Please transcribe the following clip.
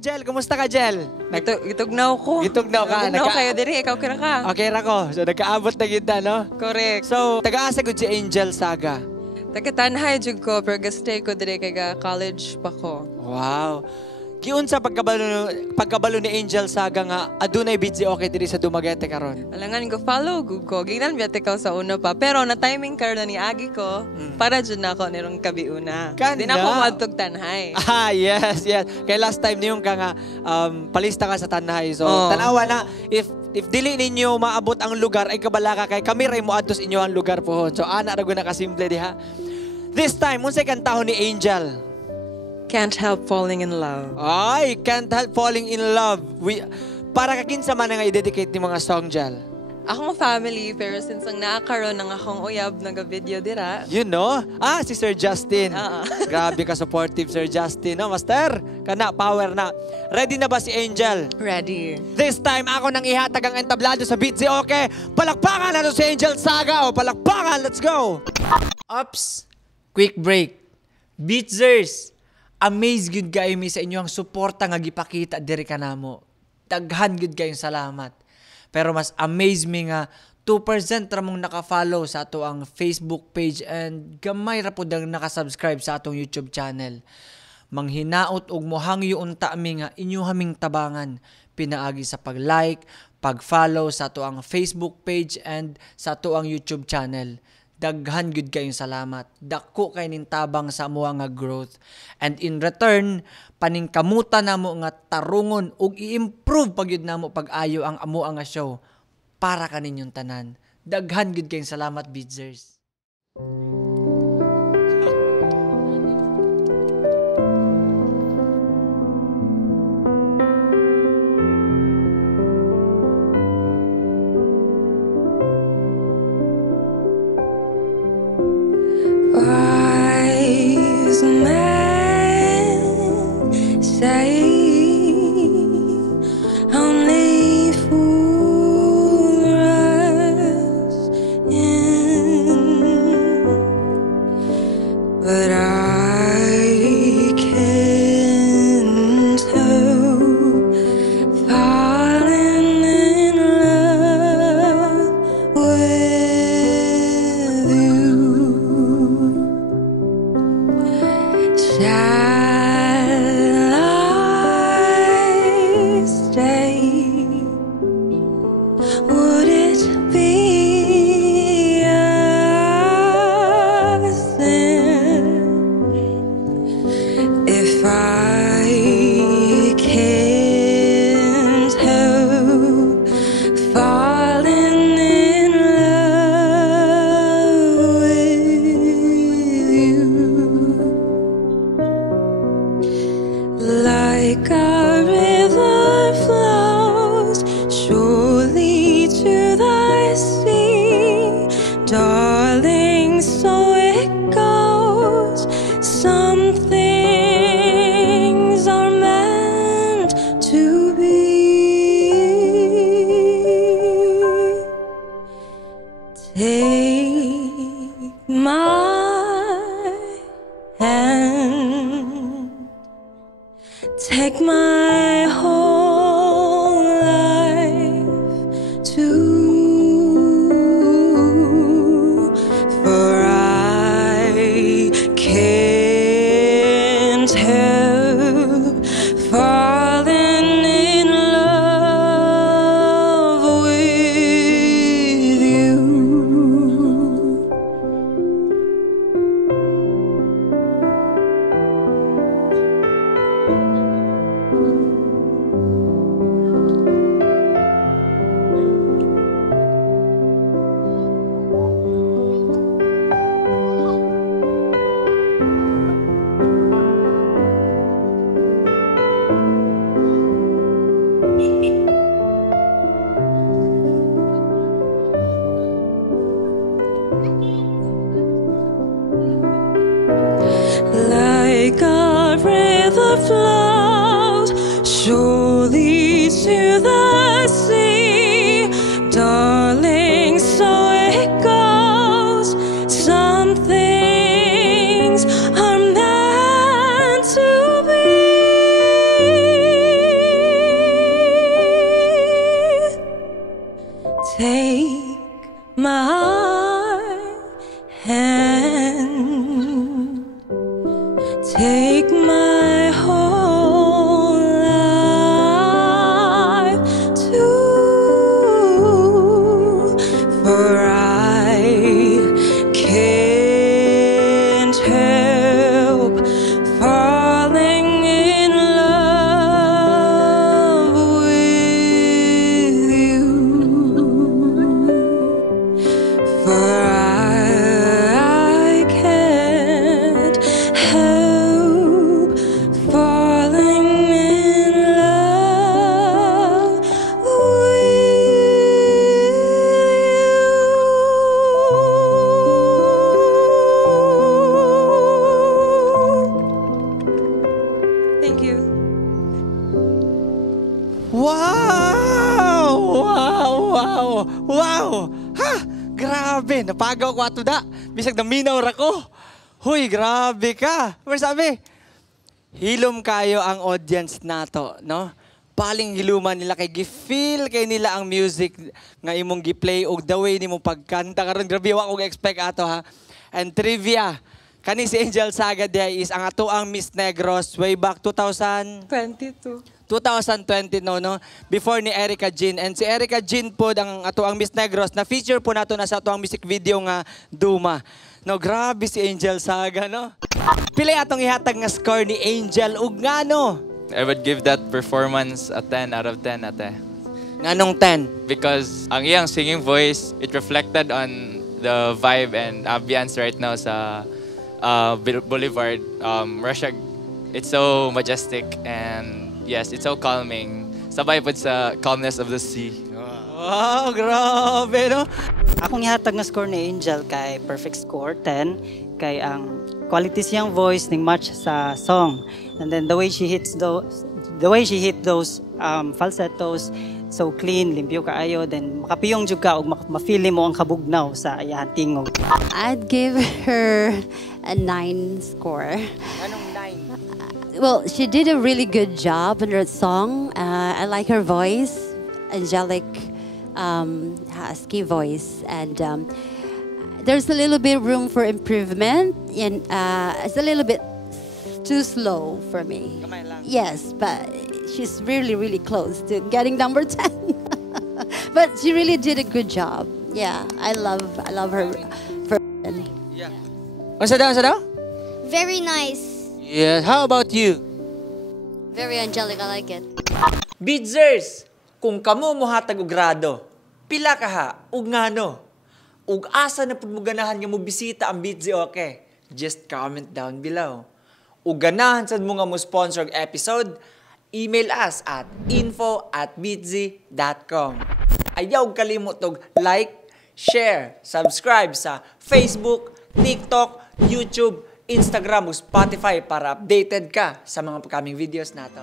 Jel. Kumusta ka, Jel? Gitugnaw ko. Gitugnaw ka. Gitugnaw kayo diri, ikaw kira ka. Okay ra ko. So, nagkaabot na kita, no? Correct. So, taga-asa ko si Angel Saga. Taga-tanhay jud ko, pero gastay ko diri kay college pa ko. Wow. Giun sa pagkabalo ni Angel Saga nga, adunay BG okay diri sa Dumaguete karon. Alangan ko follow ko. Gingnan biya ikaw sa una pa. Pero na timing karon na ni agi ko, para jud nako nirong kabiuna. Di na ako madtog tanhay. Yes. Kay last time niyong ka nga palista ka sa tanhay. So, tanawa na if dili ninyo maabot ang lugar ay kabala ka kay kami ray mo adtos inyo ang lugar pohon. So ana ra na kasimple diha. This time unsay kantahon ni Angel? Can't help falling in love. Ay, can't help falling in love. Para ka kinsa man nga i-dedicate ni mga song Jel? Ako mo family, pero since ang naakaroon ng akong uyab nag-video dira. You know? Si Sir Justin. Grabe ka supportive, Sir Justin. No, Master? Kana, power na. Ready na ba si Angel? Ready. This time, ako nang ihatag ang entablado sa Beat Okay. Palakpakan na si Angel Saga. O, palakpakan. Let's go. Ops. Quick break. Beatzers. Amaze gud kayo mi sa inyong suporta nga gipakita diri kanamo. Daghan gud kayong salamat. Pero mas amaze mi nga 2% ra mong naka-follow sa ato ang Facebook page and gamay ra pud ang naka-subscribe sa atong YouTube channel. Manghinaot og mohangyo unta mi nga inyo haming tabangan pinaagi sa pag-like, pag-follow sa ato ang Facebook page and sa ato ang YouTube channel. Daghan gud kayong salamat. Dako kay nin tabang sa amo nga growth. And in return, paningkamutan namo nga tarungon ug i-improve pagyud namo pag-ayo ang amo nga show para kaninyong tanan. Daghan gud kayong salamat, Beatzers. Wise men say only fools rush in, but I can't help falling in love with you. Shall I stay? Would it be a sin if I can't help falling in love with you? Like a river flows surely to the sea, darling, so it goes. Some things are meant to be. Take my hand. Take my whole life too, for I can't help falling in love with you. Like a river flows surely to the sea, darling, so it goes. Some things are meant to be. hand, take my whole life too, for I can't help falling in love with you, for I can't help falling in love with you. Thank you. Wow! Wow! Wow! Wow! Ha! Grabe! Napagaw ko ato da. Bisag naminaw ra ko. Huy, grabe ka. Pero sabi, hilom kayo ang audience nato, no? Paling hiluman nila kay gi-feel kay nila ang music nga imong gi-play og the way nimo pagkanta karon. Grabe wa ko expect ato ha. And trivia, kani si Angel Saga is ang ato ang Miss Negros way back 2000 2020 no, before ni Erica Jean. And si Erica Jean po ang ato ang Miss Negros na feature po nato na sa ato ang music video nga Duma. No, grabe si Angel Saga, no? Pila atong ihatag nga score ni Angel ug ngano? I would give that performance a 10 out of 10 ate. Nganong 10? Because ang iyang singing voice, it reflected on the vibe and ambience right now sa Boulevard. Russia, it's so majestic and yes, it's so calming. Sabay po sa calmness of the sea. Wow, grabe, no? Akong ihatag nga score ni Angel kay perfect score 10 kay ang quality siyang voice ning match sa song, and then the way she hit those falsettos so clean, limpyo kaayo, then makapiyong jud ka ug ma-feel mo ang kabugnaw sa iyang tingog. I'd give her a 9 score. Anong 9? Well, she did a really good job in her song. I like her voice, angelic, husky voice, and there's a little bit room for improvement. And it's a little bit too slow for me. Yes, but she's really, really close to getting number 10. But she really did a good job. Yeah, I love her. Yeah. Unsa daw? Very nice. Yes, how about you? Very angelic. I like it. Bidzers, kung kamo mohatag og grado, pila ka ha, ug ngano? Ug asa na pud mo ganahan nga mo bisita ang Bidzi, okay? Just comment down below. Ug ganahan sad mo nga mo sponsor og episode, email us at info@bidzi.com. Ayaw kalimot og like, share, subscribe sa Facebook, TikTok, YouTube, Instagram ug Spotify para updated ka sa mga upcoming videos nato.